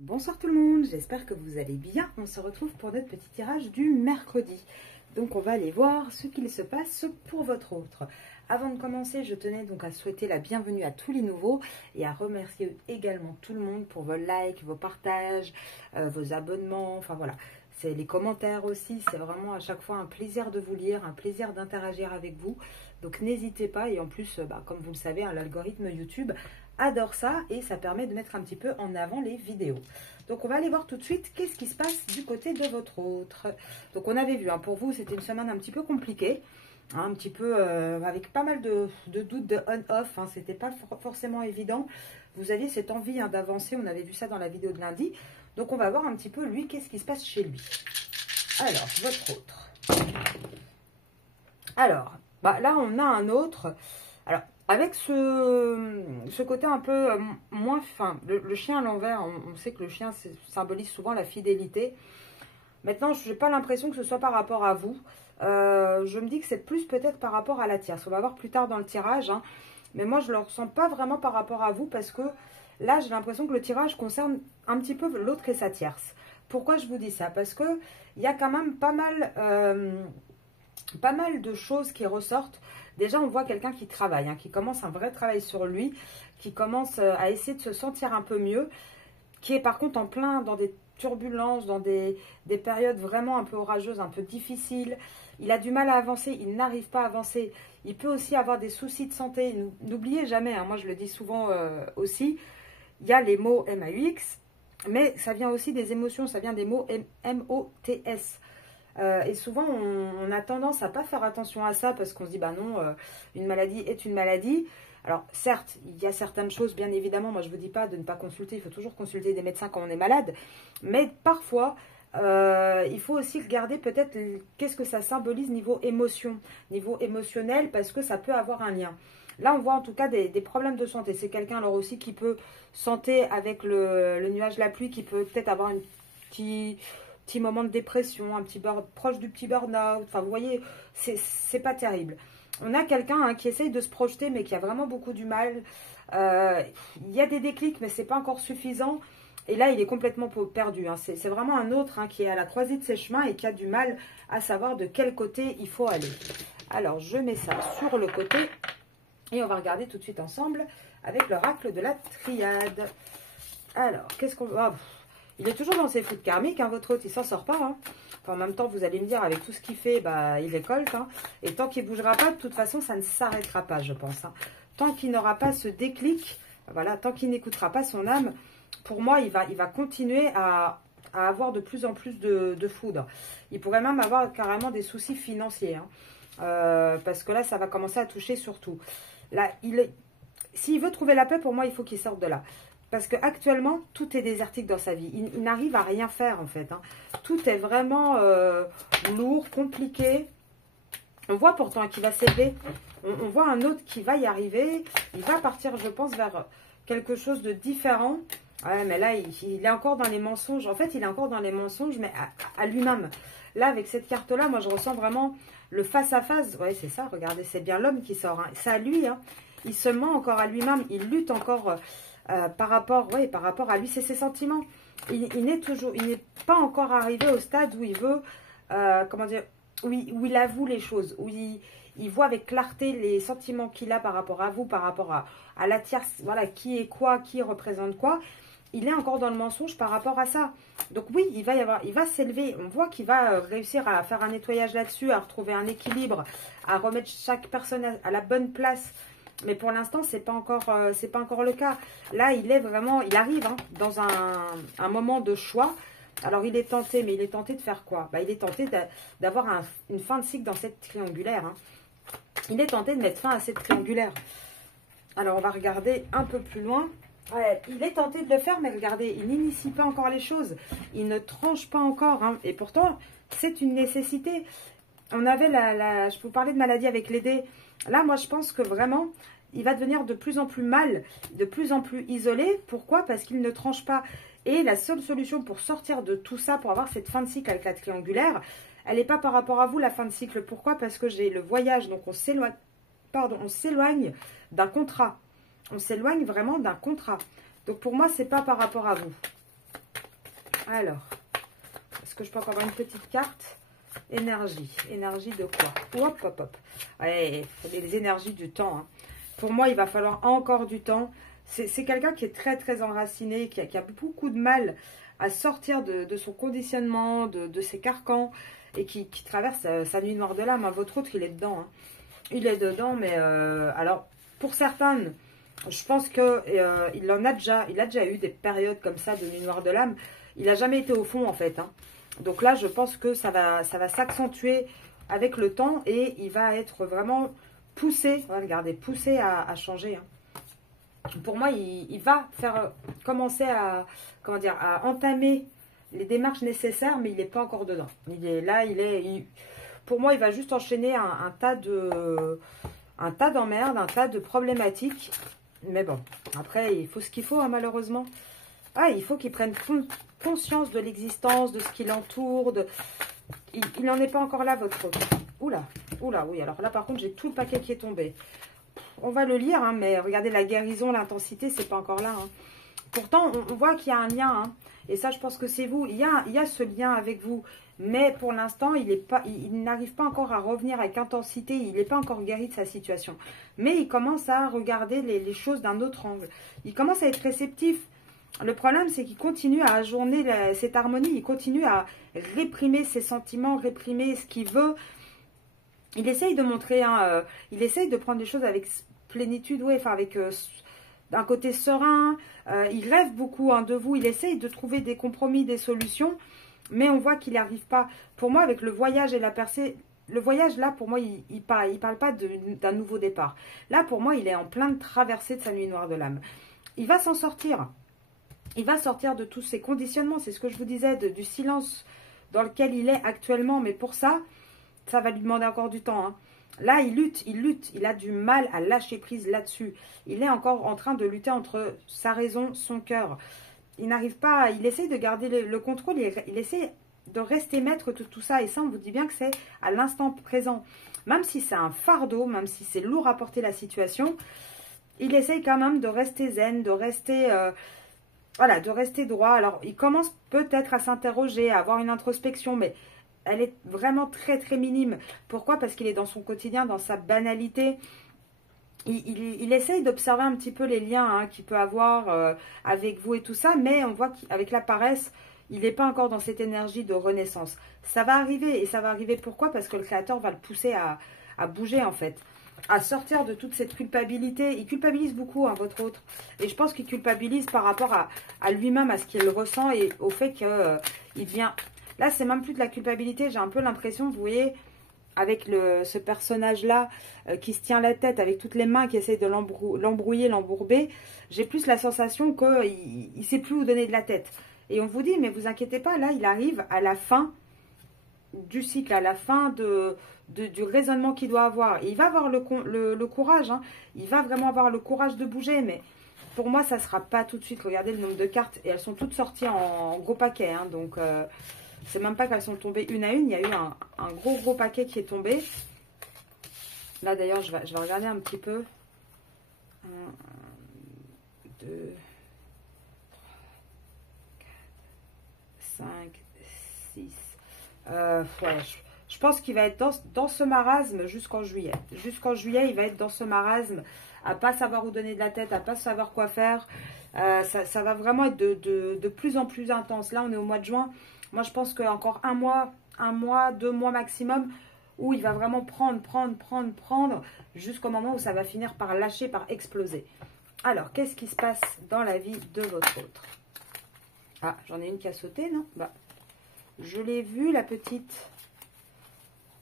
Bonsoir tout le monde, j'espère que vous allez bien. On se retrouve pour notre petit tirage du mercredi. Donc on va aller voir ce qu'il se passe pour votre autre. Avant de commencer, je tenais donc à souhaiter la bienvenue à tous les nouveaux et à remercier également tout le monde pour vos likes, vos partages, vos abonnements, enfin voilà. C'est les commentaires aussi, c'est vraiment à chaque fois un plaisir de vous lire, un plaisir d'interagir avec vous. Donc n'hésitez pas, et en plus, comme vous le savez, l'algorithme YouTube adore ça et ça permet de mettre un petit peu en avant les vidéos. Donc on va aller voir tout de suite qu'est-ce qui se passe du côté de votre autre. Donc on avait vu, pour vous c'était une semaine un petit peu compliquée, un petit peu avec pas mal de doutes de on-off, c'était pas forcément évident. Vous aviez cette envie d'avancer, on avait vu ça dans la vidéo de lundi. Donc on va voir un petit peu lui, qu'est-ce qui se passe chez lui. Alors, votre autre. Alors, là on a un autre. Alors, avec ce côté un peu moins fin, le chien à l'envers, on sait que le chien symbolise souvent la fidélité. Maintenant, je n'ai pas l'impression que ce soit par rapport à vous. Je me dis que c'est plus peut-être par rapport à la tierce. On va voir plus tard dans le tirage. Mais moi, je ne le ressens pas vraiment par rapport à vous parce que là, j'ai l'impression que le tirage concerne un petit peu l'autre et sa tierce. Pourquoi je vous dis ça? Parce qu'il y a quand même pas mal de choses qui ressortent. Déjà, on voit quelqu'un qui travaille, qui commence un vrai travail sur lui, qui commence à essayer de se sentir un peu mieux, qui est par contre en plein dans des turbulences, dans des périodes vraiment un peu orageuses, un peu difficiles. Il a du mal à avancer, il n'arrive pas à avancer. Il peut aussi avoir des soucis de santé. N'oubliez jamais, moi je le dis souvent aussi, il y a les mots M-A-U-X, mais ça vient aussi des émotions, ça vient des mots M-O-T-S. Et souvent, on a tendance à ne pas faire attention à ça parce qu'on se dit, non, une maladie est une maladie. Alors, certes, il y a certaines choses, bien évidemment, moi je ne vous dis pas de ne pas consulter, il faut toujours consulter des médecins quand on est malade. Mais parfois, il faut aussi regarder peut-être qu'est-ce que ça symbolise niveau émotion, niveau émotionnel, parce que ça peut avoir un lien. Là, on voit en tout cas des problèmes de santé. C'est quelqu'un alors aussi qui peut santé avec le nuage, la pluie, qui peut peut-être avoir un petit moment de dépression, un petit proche du petit burn-out. Enfin, vous voyez, c'est pas terrible. On a quelqu'un qui essaye de se projeter, mais qui a vraiment beaucoup du mal. Il y a des déclics, mais c'est pas encore suffisant. Et là, il est complètement perdu. C'est vraiment un autre qui est à la croisée de ses chemins et qui a du mal à savoir de quel côté il faut aller. Alors, je mets ça sur le côté. Et on va regarder tout de suite ensemble avec l'oracle de la triade. Alors, qu'est-ce qu'on va... il est toujours dans ses foudres karmiques, votre autre, il s'en sort pas. Enfin, en même temps, vous allez me dire, avec tout ce qu'il fait, il récolte. Et tant qu'il ne bougera pas, de toute façon, ça ne s'arrêtera pas, je pense. Tant qu'il n'aura pas ce déclic, voilà, tant qu'il n'écoutera pas son âme, pour moi, il va continuer à avoir de plus en plus de foudre. Il pourrait même avoir carrément des soucis financiers. Parce que là, ça va commencer à toucher surtout. Là, s'il veut trouver la paix, pour moi, il faut qu'il sorte de là. Parce qu'actuellement, tout est désertique dans sa vie. Il n'arrive à rien faire, en fait. Tout est vraiment lourd, compliqué. On voit pourtant qu'il va s'élever. On voit un autre qui va y arriver. Il va partir, je pense, vers quelque chose de différent. Ouais, mais là, il est encore dans les mensonges. En fait, il est encore dans les mensonges, mais à lui-même. Là, avec cette carte-là, moi, je ressens vraiment le face-à-face. Ouais, c'est ça, regardez, c'est bien l'homme qui sort. C'est à lui, il se ment encore à lui-même. Il lutte encore... par rapport à lui, c'est ses sentiments. Il n'est pas encore arrivé au stade où il veut, comment dire, où il avoue les choses, où il voit avec clarté les sentiments qu'il a par rapport à vous, par rapport à la tierce, voilà, qui est quoi, qui représente quoi. Il est encore dans le mensonge par rapport à ça. Donc oui, il va s'élever. On voit qu'il va réussir à faire un nettoyage là-dessus, à retrouver un équilibre, à remettre chaque personne à la bonne place. Mais pour l'instant, c'est pas encore le cas. Là, il arrive dans un moment de choix. Alors, il est tenté, mais il est tenté de faire quoi? Il est tenté d'avoir une fin de cycle dans cette triangulaire. Il est tenté de mettre fin à cette triangulaire. Alors, on va regarder un peu plus loin. Ouais, il est tenté de le faire, mais regardez, il n'initie pas encore les choses. Il ne tranche pas encore. Et pourtant, c'est une nécessité. On avait je vous parlais de maladie avec les dés. Là, moi, je pense que vraiment, il va devenir de plus en plus mal, de plus en plus isolé. Pourquoi? Parce qu'il ne tranche pas. Et la seule solution pour sortir de tout ça, pour avoir cette fin de cycle avec la triangulaire, elle n'est pas par rapport à vous, la fin de cycle. Pourquoi? Parce que j'ai le voyage, donc on s'éloigne d'un contrat. On s'éloigne vraiment d'un contrat. Donc pour moi, ce n'est pas par rapport à vous. Alors, est-ce que je peux encore avoir une petite carte? Énergie. Énergie de quoi? Hop, hop, hop. Ouais, les énergies du temps. Hein. Pour moi, il va falloir encore du temps. C'est quelqu'un qui est très, très enraciné, qui a beaucoup de mal à sortir de son conditionnement, de ses carcans, et qui traverse sa nuit noire de l'âme. Hein. Votre autre, il est dedans. Hein. Il est dedans, mais alors, pour certaines, je pense que il a déjà eu des périodes comme ça de nuit noire de l'âme. Il n'a jamais été au fond, en fait. Hein. Donc là, je pense que ça va s'accentuer avec le temps et il va être vraiment poussé, regardez, poussé à changer. Hein. Pour moi, il va commencer à, comment dire, à entamer les démarches nécessaires, mais il n'est pas encore dedans. Il est là, pour moi, il va juste enchaîner un tas d'emmerdes, un tas de problématiques. Mais bon, après, il faut ce qu'il faut, hein, malheureusement. Ah, il faut qu'il prenne conscience de l'existence, de ce qui l'entoure. Il n'en est pas encore là, votre autre. Oula, oula, oui. Alors là, par contre, j'ai tout le paquet qui est tombé. On va le lire, hein, mais regardez, la guérison, l'intensité, c'est pas encore là. Hein. Pourtant, on voit qu'il y a un lien. Hein, et ça, je pense que c'est vous. Il y a ce lien avec vous. Mais pour l'instant, il n'arrive pas encore à revenir avec intensité. Il n'est pas encore guéri de sa situation. Mais il commence à regarder les choses d'un autre angle. Il commence à être réceptif. Le problème, c'est qu'il continue à ajourner cette harmonie. Il continue à réprimer ses sentiments, réprimer ce qu'il veut. Il essaye de montrer, hein, il essaye de prendre les choses avec plénitude, ouais, enfin avec d'un côté serein. Il rêve beaucoup, hein, de vous. Il essaye de trouver des compromis, des solutions. Mais on voit qu'il n'y arrive pas. Pour moi, avec le voyage et la percée, le voyage, là, pour moi, il parle pas d'un nouveau départ. Là, pour moi, il est en pleine traversée de sa nuit noire de l'âme. Il va s'en sortir. Il va sortir de tous ces conditionnements. C'est ce que je vous disais, du silence dans lequel il est actuellement. Mais pour ça, ça va lui demander encore du temps. Hein. Là, il lutte. Il a du mal à lâcher prise là-dessus. Il est encore en train de lutter entre sa raison, son cœur. Il n'arrive pas, il essaie de garder le contrôle, il essaie de rester maître de tout ça. Et ça, on vous dit bien que c'est à l'instant présent. Même si c'est un fardeau, même si c'est lourd à porter la situation, il essaye quand même de rester zen, de rester, voilà, de rester droit. Alors, il commence peut-être à s'interroger, à avoir une introspection, mais elle est vraiment très, très minime. Pourquoi? Parce qu'il est dans son quotidien, dans sa banalité. Il essaye d'observer un petit peu les liens, hein, qu'il peut avoir avec vous et tout ça, mais on voit qu'avec la paresse, il n'est pas encore dans cette énergie de renaissance. Ça va arriver, et ça va arriver pourquoi? Parce que le Créateur va le pousser à bouger, en fait, à sortir de toute cette culpabilité. Il culpabilise beaucoup, hein, votre autre, et je pense qu'il culpabilise par rapport à lui-même, à ce qu'il ressent, et au fait qu'il vient... Là, c'est même plus de la culpabilité, j'ai un peu l'impression, vous voyez... avec ce personnage-là qui se tient la tête, avec toutes les mains qui essayent de l'embrouiller, l'embourber, j'ai plus la sensation qu'il ne sait plus où donner de la tête. Et on vous dit, mais vous inquiétez pas, là, il arrive à la fin du cycle, à la fin du raisonnement qu'il doit avoir. Et il va avoir le courage, hein. Il va vraiment avoir le courage de bouger, mais pour moi, ça ne sera pas tout de suite. Regardez le nombre de cartes, et elles sont toutes sorties en gros paquet, hein, donc... c'est même pas qu'elles sont tombées une à une. Il y a eu un gros paquet qui est tombé. Là, d'ailleurs, je vais regarder un petit peu. 1, 2, 3, 4, 5, 6. Ouais, je pense qu'il va être dans ce marasme jusqu'en juillet. Jusqu'en juillet, il va être dans ce marasme, à pas savoir où donner de la tête, à pas savoir quoi faire. Ça va vraiment être de plus en plus intense. Là, on est au mois de juin. Moi, je pense qu'encore un mois, 2 mois maximum, où il va vraiment prendre, jusqu'au moment où ça va finir par lâcher, par exploser. Alors, qu'est-ce qui se passe dans la vie de votre autre? Ah, j'en ai une qui a sauté, non? Bah, je l'ai vue, la petite.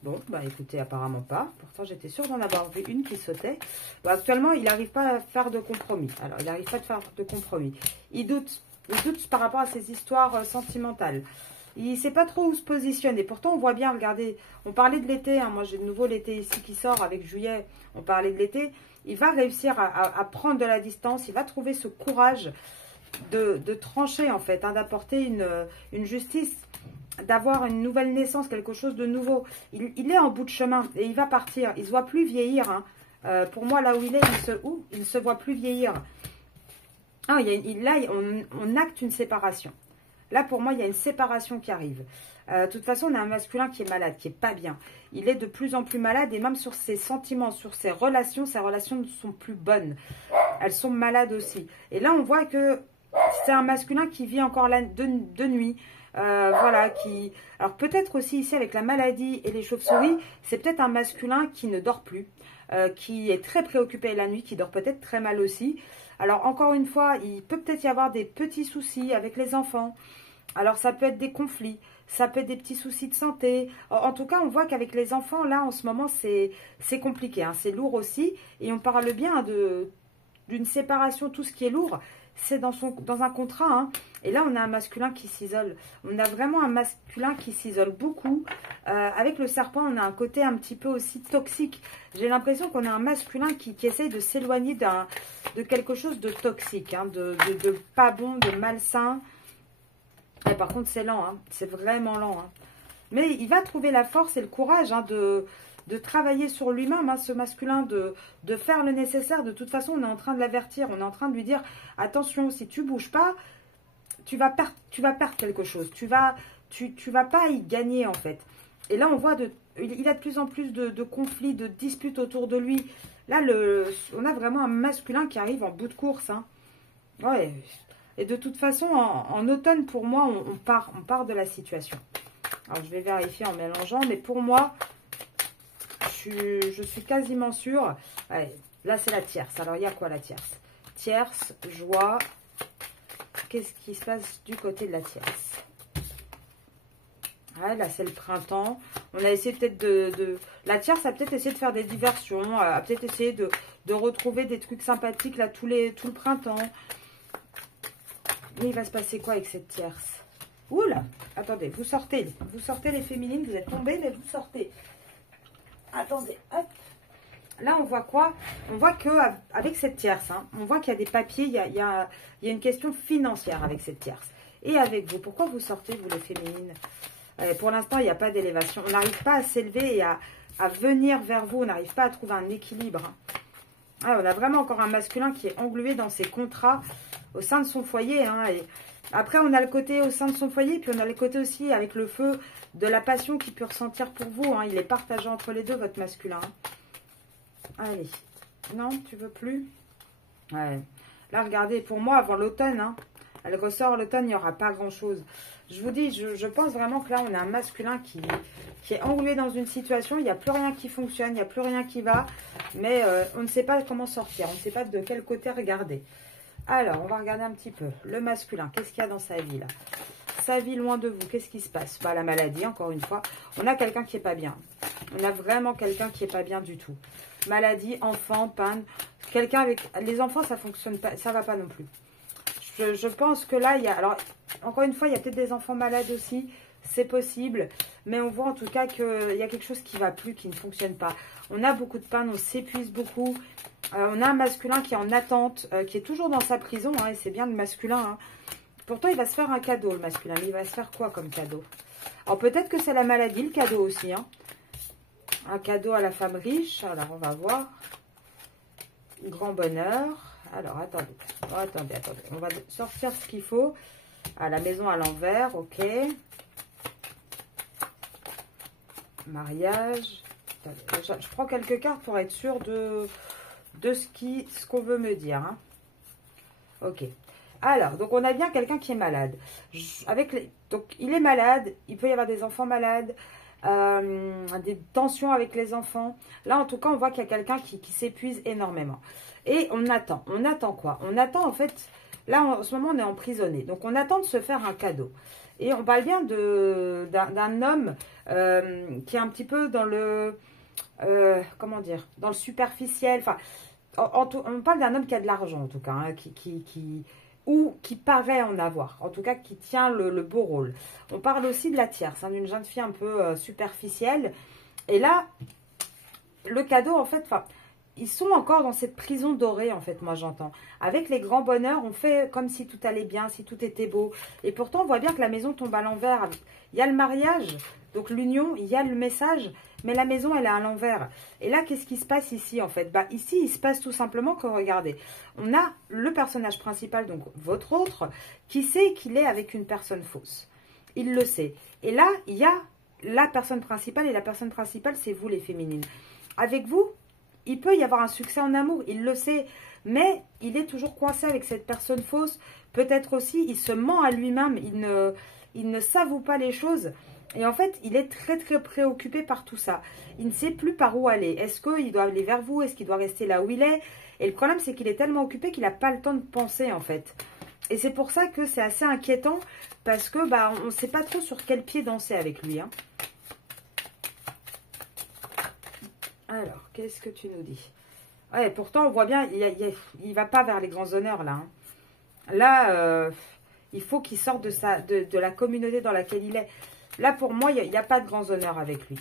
Bon, bah écoutez, apparemment pas. Pourtant, j'étais sûre d'en avoir vu une qui sautait. Bon, actuellement, il n'arrive pas à faire de compromis. Alors, il n'arrive pas à faire de compromis. Il doute par rapport à ses histoires sentimentales. Il ne sait pas trop où se positionner. Pourtant, on voit bien, regardez, on parlait de l'été. Hein, moi, j'ai de nouveau l'été ici qui sort avec juillet. On parlait de l'été. Il va réussir à prendre de la distance. Il va trouver ce courage de trancher, en fait, hein, d'apporter une justice, d'avoir une nouvelle naissance, quelque chose de nouveau. Il est en bout de chemin et il va partir. Il ne se voit plus vieillir. Hein. Pour moi, là où il est, il ne se voit plus vieillir. Ah, là, on acte une séparation. Là, pour moi, il y a une séparation qui arrive. De toute façon, on a un masculin qui est malade, qui est pas bien. Il est de plus en plus malade et même sur ses sentiments, sur ses relations ne sont plus bonnes. Elles sont malades aussi. Et là, on voit que c'est un masculin qui vit encore de nuit. Voilà, qui... Alors peut-être aussi ici avec la maladie et les chauves-souris, c'est peut-être un masculin qui ne dort plus, qui est très préoccupé la nuit, qui dort peut-être très mal aussi. Alors encore une fois, il peut peut-être y avoir des petits soucis avec les enfants. Alors ça peut être des conflits, ça peut être des petits soucis de santé. En tout cas, on voit qu'avec les enfants, là en ce moment, c'est compliqué, hein, c'est lourd aussi. Et on parle bien d'une séparation, tout ce qui est lourd, c'est dans un contrat. Hein. Et là, on a un masculin qui s'isole. On a vraiment un masculin qui s'isole beaucoup. Avec le serpent, on a un côté un petit peu aussi toxique. J'ai l'impression qu'on a un masculin qui essaye de s'éloigner de quelque chose de toxique, hein, de pas bon, de malsain. Et par contre, c'est lent, hein. C'est vraiment lent. Hein. Mais il va trouver la force et le courage, hein, de travailler sur lui-même, hein, ce masculin, de faire le nécessaire. De toute façon, on est en train de l'avertir, on est en train de lui dire, attention, si tu bouges pas, tu vas perdre quelque chose. Tu vas pas y gagner, en fait. Et là, on voit, il a de plus en plus de conflits, de disputes autour de lui. Là, on a vraiment un masculin qui arrive en bout de course. Hein. Ouais. Et de toute façon, en automne, pour moi, on part de la situation. Alors, je vais vérifier en mélangeant, mais pour moi, je suis quasiment sûre. Ouais, là, c'est la tierce. Alors, il y a quoi, la tierce? Tierce, joie. Qu'est-ce qui se passe du côté de la tierce? Ouais, là, c'est le printemps. On a essayé peut-être La tierce a peut-être essayé de faire des diversions, a peut-être essayé de retrouver des trucs sympathiques, là, tout le printemps. Mais il va se passer quoi avec cette tierce? Oula, attendez, vous sortez les féminines, vous êtes tombées, mais vous sortez. Attendez, hop. Là, on voit quoi? On voit qu'avec cette tierce, hein, on voit qu'il y a des papiers, il y a une question financière avec cette tierce. Et avec vous, pourquoi vous sortez, vous les féminines? Pour l'instant, il n'y a pas d'élévation. On n'arrive pas à s'élever et à venir vers vous, on n'arrive pas à trouver un équilibre. Hein. Ah, on a vraiment encore un masculin qui est englué dans ses contrats au sein de son foyer. Hein, et après, on a le côté au sein de son foyer, puis on a le côté aussi avec le feu de la passion qu'il peut ressentir pour vous. Hein, il est partagé entre les deux, votre masculin. Hein. Allez. Non, tu veux plus? Ouais. Là, regardez, pour moi, avant l'automne, hein, elle ressort l'automne, il n'y aura pas grand-chose. Je vous dis, je pense vraiment que là, on a un masculin qui est englué dans une situation. Il n'y a plus rien qui fonctionne, il n'y a plus rien qui va. Mais on ne sait pas comment sortir. On ne sait pas de quel côté regarder. Alors, on va regarder un petit peu. Le masculin, qu'est-ce qu'il y a dans sa vie, là? Sa vie loin de vous, qu'est-ce qui se passe? Bah, la maladie, encore une fois. On a quelqu'un qui n'est pas bien. On a vraiment quelqu'un qui n'est pas bien du tout. Maladie, enfant, panne. Quelqu'un avec... Les enfants, ça fonctionne pas, ça va pas non plus. Je pense que là, il y a... Alors, encore une fois, il y a peut-être des enfants malades aussi. C'est possible. Mais on voit en tout cas qu'il y a quelque chose qui ne va plus, qui ne fonctionne pas. On a beaucoup de panne, on s'épuise beaucoup. On a un masculin qui est en attente, qui est toujours dans sa prison. Hein, et c'est bien le masculin. Hein. Pourtant, il va se faire un cadeau, le masculin. Mais il va se faire quoi comme cadeau? Alors, peut-être que c'est la maladie, le cadeau aussi. Hein. Un cadeau à la femme riche. Alors, on va voir. Grand bonheur. Alors, attendez. Oh, attendez. On va sortir ce qu'il faut. À la maison à l'envers, ok. Mariage. Attendez, je prends quelques cartes pour être sûr de ce qu'on veut me dire. Hein. Ok. Alors, donc on a bien quelqu'un qui est malade. Donc, il est malade. Il peut y avoir des enfants malades. Des tensions avec les enfants. Là, en tout cas, on voit qu'il y a quelqu'un qui s'épuise énormément. Et on attend. On attend quoi? On attend, en fait... Là, en ce moment, on est emprisonné. Donc, on attend de se faire un cadeau. Et on parle bien d'un homme qui est un petit peu dans le... comment dire? Dans le superficiel. Enfin, on parle d'un homme qui a de l'argent, en tout cas. Hein, ou qui paraît en avoir. En tout cas, qui tient le beau rôle. On parle aussi de la tierce, hein, d'une jeune fille un peu superficielle. Et là, le cadeau, en fait... ils sont encore dans cette prison dorée, en fait, moi j'entends. Avec les grands bonheurs, on fait comme si tout allait bien, si tout était beau. Et pourtant, on voit bien que la maison tombe à l'envers. Il y a le mariage, donc l'union, il y a le message, mais la maison, elle est à l'envers. Et là, qu'est-ce qui se passe ici, en fait? Bah, ici, il se passe tout simplement que, regardez, on a le personnage principal, donc votre autre, qui sait qu'il est avec une personne fausse. Il le sait. Et là, il y a la personne principale, et la personne principale, c'est vous, les féminines. Avec vous, il peut y avoir un succès en amour, il le sait, mais il est toujours coincé avec cette personne fausse. Peut-être aussi, il se ment à lui-même, il ne s'avoue pas les choses. Et en fait, il est très très préoccupé par tout ça. Il ne sait plus par où aller. Est-ce qu'il doit aller vers vous? Est-ce qu'il doit rester là où il est? Et le problème, c'est qu'il est tellement occupé qu'il n'a pas le temps de penser, en fait. Et c'est pour ça que c'est assez inquiétant, parce que bah, on ne sait pas trop sur quel pied danser avec lui, hein. Alors, qu'est-ce que tu nous dis? Ouais, pourtant, on voit bien, il va pas vers les grands honneurs, là, hein. Là, il faut qu'il sorte de la communauté dans laquelle il est. Là, pour moi, il n'y a pas de grands honneurs avec lui.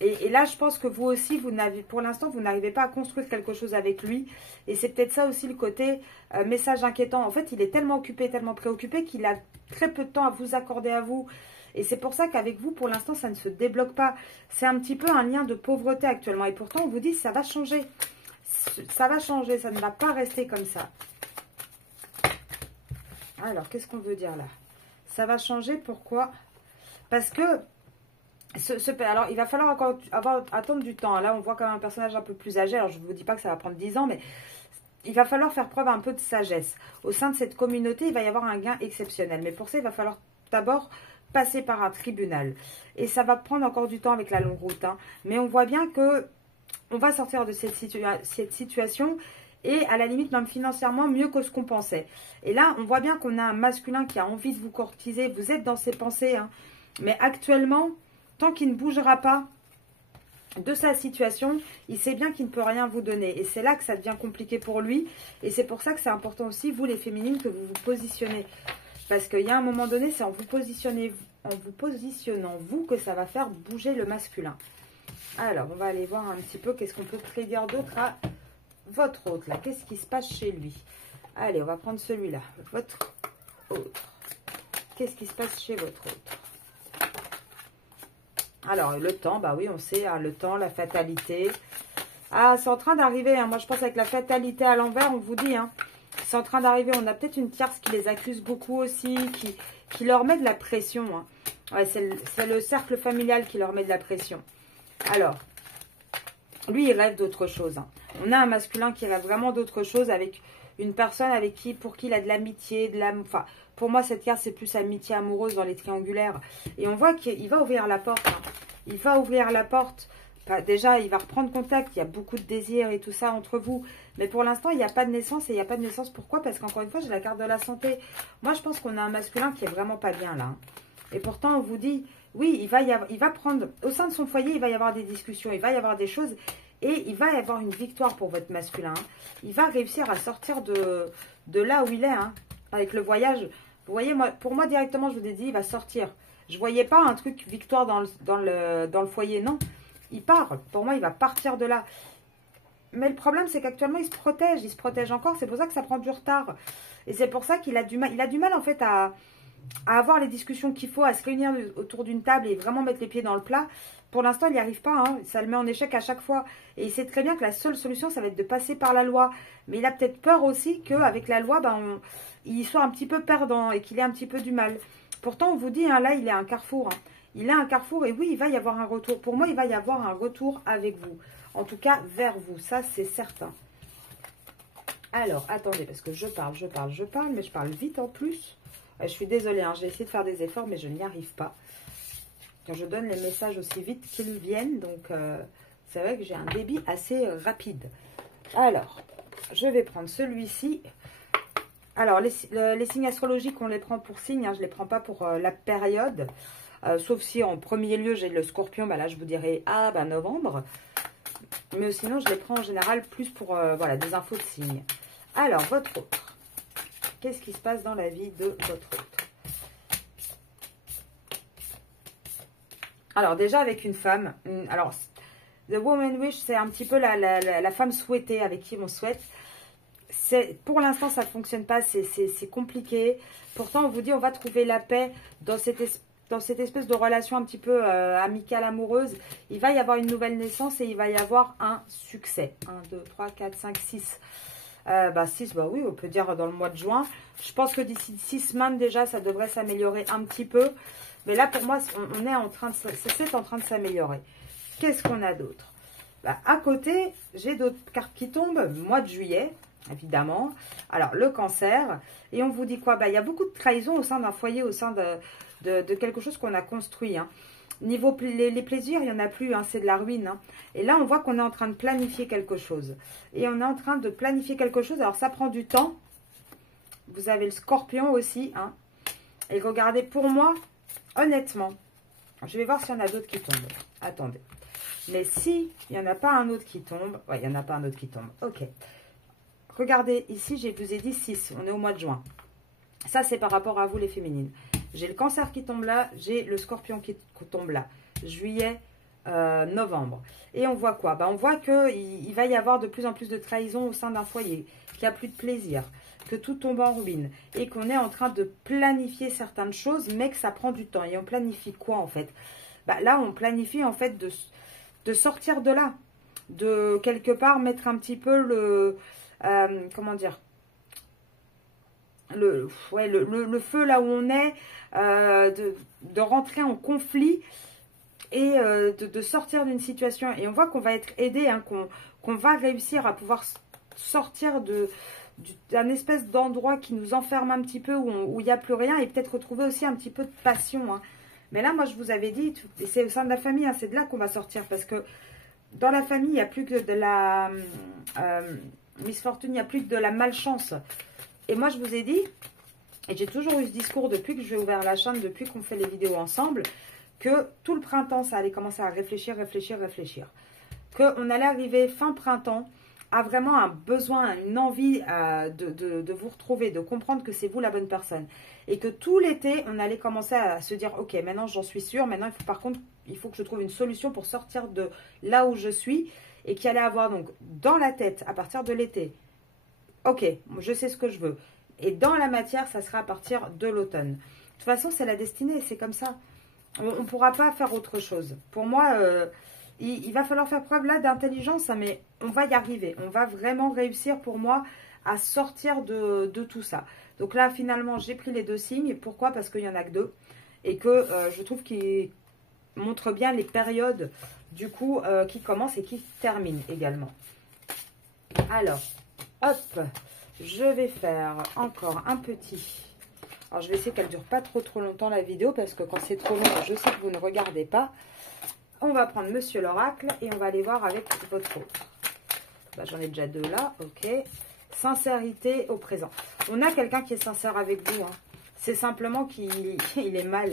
Et là, je pense que vous aussi, pour l'instant, vous n'arrivez pas à construire quelque chose avec lui. Et c'est peut-être ça aussi le côté message inquiétant. En fait, il est tellement occupé, tellement préoccupé qu'il a très peu de temps à vous accorder à vous. Et c'est pour ça qu'avec vous, pour l'instant, ça ne se débloque pas. C'est un petit peu un lien de pauvreté actuellement. Et pourtant, on vous dit, ça va changer. Ça va changer, ça ne va pas rester comme ça. Alors, qu'est-ce qu'on veut dire là? Ça va changer, pourquoi? Parce que, alors, il va falloir encore attendre du temps. Là, on voit quand même un personnage un peu plus âgé. Alors, je ne vous dis pas que ça va prendre 10 ans, mais il va falloir faire preuve un peu de sagesse. Au sein de cette communauté, il va y avoir un gain exceptionnel. Mais pour ça, il va falloir d'abord passer par un tribunal. Et ça va prendre encore du temps avec la longue route, hein. Mais on voit bien que on va sortir de cette situation et à la limite même financièrement mieux que ce qu'on pensait. Et là, on voit bien qu'on a un masculin qui a envie de vous courtiser. Vous êtes dans ses pensées, hein. Mais actuellement, tant qu'il ne bougera pas de sa situation, il sait bien qu'il ne peut rien vous donner. Et c'est là que ça devient compliqué pour lui. Et c'est pour ça que c'est important aussi, vous les féminines, que vous vous positionnez. Parce qu'il y a un moment donné, c'est en vous positionnant, vous, que ça va faire bouger le masculin. Alors, on va aller voir un petit peu qu'est-ce qu'on peut prédire d'autre à votre autre, là. Qu'est-ce qui se passe chez lui? Allez, on va prendre celui-là. Votre autre. Qu'est-ce qui se passe chez votre autre? Alors, le temps, bah oui, on sait, hein, le temps, la fatalité. Ah, c'est en train d'arriver, hein. Moi, je pense avec la fatalité à l'envers, on vous dit, hein. C'est en train d'arriver. On a peut-être une tierce qui les accuse beaucoup aussi, qui leur met de la pression, hein. Ouais, c'est le cercle familial qui leur met de la pression. Alors, lui, il rêve d'autre chose, hein. On a un masculin qui rêve vraiment d'autre chose avec une personne pour qui il a de l'amitié, enfin, pour moi, cette carte, c'est plus amitié amoureuse dans les triangulaires. Et on voit qu'il va ouvrir la porte, hein. Il va ouvrir la porte. Enfin, déjà, il va reprendre contact. Il y a beaucoup de désirs et tout ça entre vous. Mais pour l'instant, il n'y a pas de naissance. Et il n'y a pas de naissance. Pourquoi? Parce qu'encore une fois, j'ai la carte de la santé. Moi, je pense qu'on a un masculin qui est vraiment pas bien là, hein. Et pourtant, on vous dit, oui, il va prendre, au sein de son foyer, il va y avoir des discussions. Il va y avoir des choses. Et il va y avoir une victoire pour votre masculin, hein. Il va réussir à sortir de là où il est, hein, avec le voyage. Vous voyez, pour moi, directement, je vous ai dit, il va sortir. Je ne voyais pas un truc victoire dans le foyer, non. Il part. Pour moi, il va partir de là. Mais le problème, c'est qu'actuellement, il se protège encore. C'est pour ça que ça prend du retard. Et c'est pour ça qu'il a du mal. Il a du mal, en fait, à avoir les discussions qu'il faut, à se réunir autour d'une table et vraiment mettre les pieds dans le plat. Pour l'instant, il n'y arrive pas, hein. Ça le met en échec à chaque fois. Et il sait très bien que la seule solution, ça va être de passer par la loi. Mais il a peut-être peur aussi qu'avec la loi, il soit un petit peu perdant et qu'il ait un petit peu du mal. Pourtant, on vous dit, hein, là, il est à un carrefour, hein. Il est à un carrefour et oui, il va y avoir un retour. Pour moi, il va y avoir un retour avec vous. En tout cas, vers vous. Ça, c'est certain. Alors, attendez, parce que je parle, mais je parle vite en plus. Je suis désolée, hein, j'ai essayé de faire des efforts, mais je n'y arrive pas. Quand je donne les messages aussi vite qu'ils viennent, donc c'est vrai que j'ai un débit assez rapide. Alors, je vais prendre celui-ci. Alors, les signes astrologiques, on les prend pour signes, hein, je ne les prends pas pour la période. Sauf si en premier lieu, j'ai le scorpion, bah là, je vous dirais, novembre. Mais sinon, je les prends en général plus pour voilà, des infos de signes. Alors, votre autre. Qu'est-ce qui se passe dans la vie de votre autre? Alors, déjà avec une femme, alors, The Woman Wish, c'est un petit peu la femme souhaitée avec qui on souhaite. Pour l'instant, ça ne fonctionne pas, c'est compliqué. Pourtant, on vous dit, on va trouver la paix dans cette espèce de relation un petit peu amicale, amoureuse. Il va y avoir une nouvelle naissance et il va y avoir un succès. 1, 2, 3, 4, 5, 6. 6, bah oui, on peut dire dans le mois de juin. Je pense que d'ici 6 semaines déjà, ça devrait s'améliorer un petit peu. Mais là, pour moi, c'est en train de s'améliorer. Qu'est-ce qu'on a d'autre? À côté, j'ai d'autres cartes qui tombent. Mois de juillet, évidemment. Alors, le cancer. Et on vous dit quoi? Il y a beaucoup de trahison au sein d'un foyer, au sein de quelque chose qu'on a construit. Hein. Niveau les plaisirs, il n'y en a plus, hein, c'est de la ruine. Hein. Et là, on voit qu'on est en train de planifier quelque chose. Et on est en train de planifier quelque chose. Alors, ça prend du temps. Vous avez le scorpion aussi. Hein. Et regardez, pour moi, honnêtement, je vais voir s'il y en a d'autres qui tombent. Attendez. Mais si il n'y en a pas un autre qui tombe. Ouais, il n'y en a pas un autre qui tombe. Ok. Regardez, ici, je vous ai dit 6. On est au mois de juin. Ça, c'est par rapport à vous, les féminines. J'ai le cancer qui tombe là, j'ai le scorpion qui tombe là. Juillet, novembre. Et on voit quoi? On voit qu'il va y avoir de plus en plus de trahison au sein d'un foyer, qu'il n'y a plus de plaisir, que tout tombe en ruine et qu'on est en train de planifier certaines choses, mais que ça prend du temps. Et on planifie quoi en fait? Là, on planifie en fait de sortir de là, de quelque part mettre un petit peu le... comment dire? Le feu là où on est, de rentrer en conflit et de sortir d'une situation. Et on voit qu'on va être aidé, hein, qu'on va réussir à pouvoir sortir d'un espèce d'endroit qui nous enferme un petit peu, où il n'y a plus rien, et peut-être retrouver aussi un petit peu de passion. Hein. Mais là, moi, je vous avais dit, et c'est au sein de la famille, hein, c'est de là qu'on va sortir, parce que dans la famille, il n'y a plus que de la misfortune, il n'y a plus que de la malchance. Et moi, je vous ai dit, et j'ai toujours eu ce discours depuis que j'ai ouvert la chaîne, depuis qu'on fait les vidéos ensemble, que tout le printemps, ça allait commencer à réfléchir. Qu'on allait arriver fin printemps à vraiment un besoin, une envie de vous retrouver, de comprendre que c'est vous la bonne personne. Et que tout l'été, on allait commencer à se dire, ok, maintenant j'en suis sûre, maintenant par contre, il faut que je trouve une solution pour sortir de là où je suis. Et qu'il allait avoir donc dans la tête, à partir de l'été, ok, je sais ce que je veux. Et dans la matière, ça sera à partir de l'automne. De toute façon, c'est la destinée, c'est comme ça. On ne pourra pas faire autre chose. Pour moi, il va falloir faire preuve là d'intelligence, hein, mais on va y arriver. On va vraiment réussir, pour moi, à sortir de tout ça. Donc là, finalement, j'ai pris les 2 signes. Pourquoi? Parce qu'il n'y en a que 2. Et que je trouve qu'ils montrent bien les périodes, du coup, qui commencent et qui terminent également. Alors... hop, je vais faire encore un petit. Alors, je vais essayer qu'elle ne dure pas trop longtemps la vidéo, parce que quand c'est trop long, je sais que vous ne regardez pas. On va prendre Monsieur l'Oracle et on va aller voir avec votre autre. J'en ai déjà 2 là, ok. Sincérité au présent. On a quelqu'un qui est sincère avec vous. Hein. C'est simplement qu'il est mal.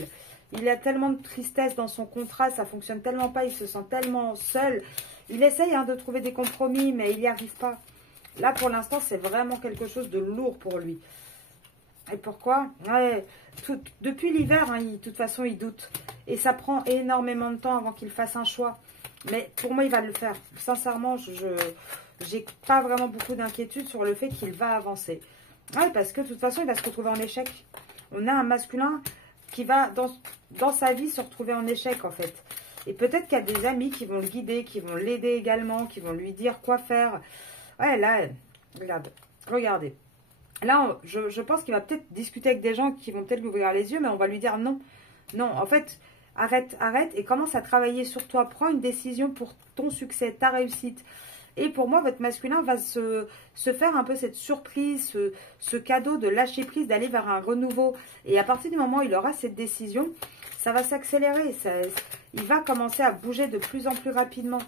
Il a tellement de tristesse dans son contrat, ça fonctionne tellement pas, il se sent tellement seul. Il essaye, hein, de trouver des compromis, mais il n'y arrive pas. Là, pour l'instant, c'est vraiment quelque chose de lourd pour lui. Et pourquoi? Ouais, depuis l'hiver, hein, de toute façon, il doute. Et ça prend énormément de temps avant qu'il fasse un choix. Mais pour moi, il va le faire. Sincèrement, je n'ai pas vraiment beaucoup d'inquiétude sur le fait qu'il va avancer. Ouais, parce que de toute façon, il va se retrouver en échec. On a un masculin qui va, dans sa vie, se retrouver en échec, en fait. Et peut-être qu'il y a des amis qui vont le guider, qui vont l'aider également, qui vont lui dire quoi faire. Ouais, là, regardez. Là, je pense qu'il va peut-être discuter avec des gens qui vont peut-être lui ouvrir les yeux, mais on va lui dire non. Non, en fait, arrête et commence à travailler sur toi. Prends une décision pour ton succès, ta réussite. Et pour moi, votre masculin va se faire un peu cette surprise, ce cadeau de lâcher prise, d'aller vers un renouveau. Et à partir du moment où il aura cette décision, ça va s'accélérer. Il va commencer à bouger de plus en plus rapidement.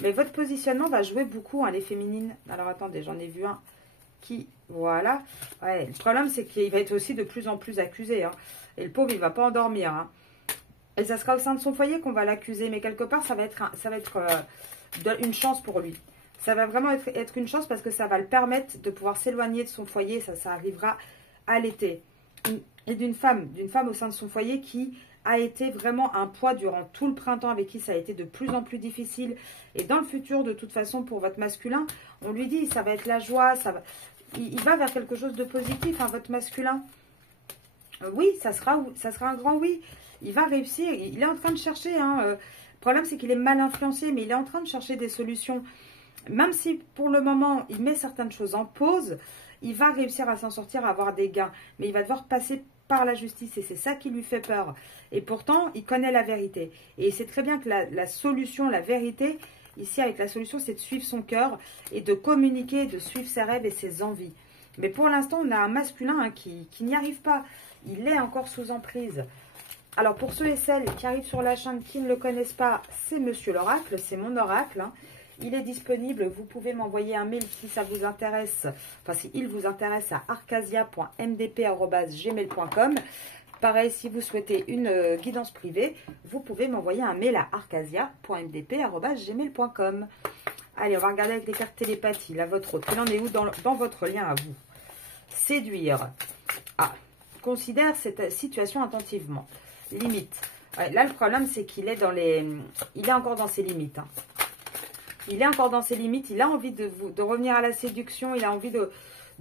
Mais votre positionnement va jouer beaucoup, hein, les féminines. Alors, attendez, j'en ai vu un qui... Voilà. Ouais, le problème, c'est qu'il va être aussi de plus en plus accusé. Hein. Et le pauvre, il ne va pas endormir. Hein. Et ça sera au sein de son foyer qu'on va l'accuser. Mais quelque part, ça va être une chance pour lui. Ça va vraiment être une chance parce que ça va le permettre de pouvoir s'éloigner de son foyer. Ça arrivera à l'été. et d'une femme au sein de son foyer qui a été vraiment un poids durant tout le printemps, avec qui ça a été de plus en plus difficile. Et dans le futur, de toute façon, pour votre masculin, on lui dit, ça va être la joie, il va vers quelque chose de positif, hein, votre masculin. Oui, ça sera un grand oui. Il va réussir, il est en train de chercher. Hein, le problème, c'est qu'il est mal influencé, mais il est en train de chercher des solutions. Même si, pour le moment, il met certaines choses en pause, il va réussir à s'en sortir, à avoir des gains. Mais il va devoir passer par la justice et c'est ça qui lui fait peur. Et pourtant, il connaît la vérité. Et il sait très bien que la solution, la vérité, ici avec la solution, c'est de suivre son cœur et de communiquer, de suivre ses rêves et ses envies. Mais pour l'instant, on a un masculin hein, qui n'y arrive pas. Il est encore sous emprise. Alors pour ceux et celles qui arrivent sur la chaîne, qui ne le connaissent pas, c'est Monsieur l'Oracle, c'est mon oracle. Hein. Il est disponible, vous pouvez m'envoyer un mail si ça vous intéresse, enfin si il vous intéresse à arcasia.mdp@gmail.com. Pareil, si vous souhaitez une guidance privée, vous pouvez m'envoyer un mail à arcasia.mdp@gmail.com. Allez, on va regarder avec les cartes télépathie, là, votre autre. Il en est où dans votre lien à vous? Séduire. Ah, considère cette situation attentivement. Limite. Ouais, là, le problème, c'est qu'il est il est encore dans ses limites. Hein. Il est encore dans ses limites, il a envie de revenir à la séduction, il a envie de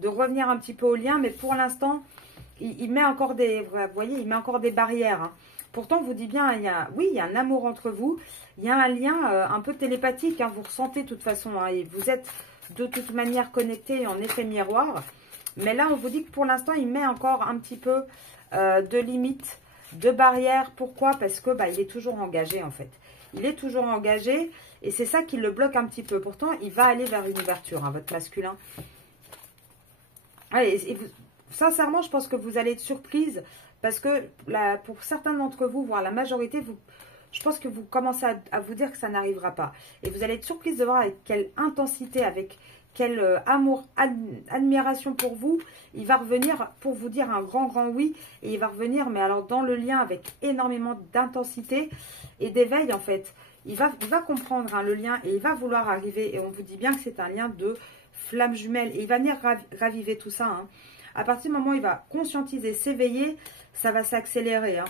revenir un petit peu au lien, mais pour l'instant, il met encore des, vous voyez, il met encore des barrières. Hein. Pourtant, vous dit bien, oui, il y a un amour entre vous, il y a un lien un peu télépathique, hein, vous ressentez de toute façon, hein, et vous êtes de toute manière connectés en effet miroir, mais là, on vous dit que pour l'instant, il met encore un petit peu de limites, de barrières. Pourquoi? Parce que il est toujours engagé en fait. Il est toujours engagé et c'est ça qui le bloque un petit peu. Pourtant, il va aller vers une ouverture, hein, votre masculin. Allez, sincèrement, je pense que vous allez être surprise parce que pour certains d'entre vous, voire la majorité, je pense que vous commencez à vous dire que ça n'arrivera pas. Et vous allez être surprise de voir avec quelle intensité, avec quel amour, admiration pour vous, il va revenir pour vous dire un grand oui. Et il va revenir, mais alors dans le lien avec énormément d'intensité et d'éveil en fait. Il va comprendre hein, le lien et il va vouloir arriver. Et on vous dit bien que c'est un lien de flamme jumelle. Et il va venir raviver tout ça. Hein. À partir du moment où il va conscientiser, s'éveiller, ça va s'accélérer. Hein.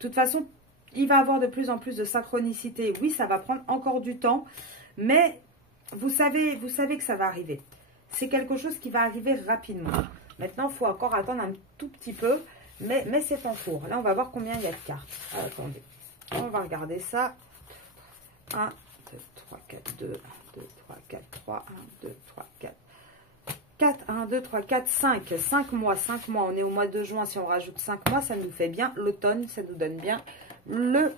De toute façon, il va avoir de plus en plus de synchronicité. Oui, ça va prendre encore du temps, mais vous savez que ça va arriver. C'est quelque chose qui va arriver rapidement. Maintenant, il faut encore attendre un tout petit peu, mais c'est en cours. Là, on va voir combien il y a de cartes. Ah, attendez, on va regarder ça. 1, 2, 3, 4, 2, 1, 2, 3, 4, 3, 1, 2, 3, 4. 4, 1, 2, 3, 4, 5. 5 mois, 5 mois. On est au mois de juin. Si on rajoute 5 mois, ça nous fait bien l'automne. Ça nous donne bien le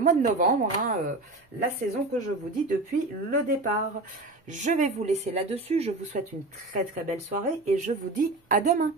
mois de novembre. Hein, la saison que je vous dis depuis le départ. Je vais vous laisser là-dessus. Je vous souhaite une très très belle soirée et je vous dis à demain.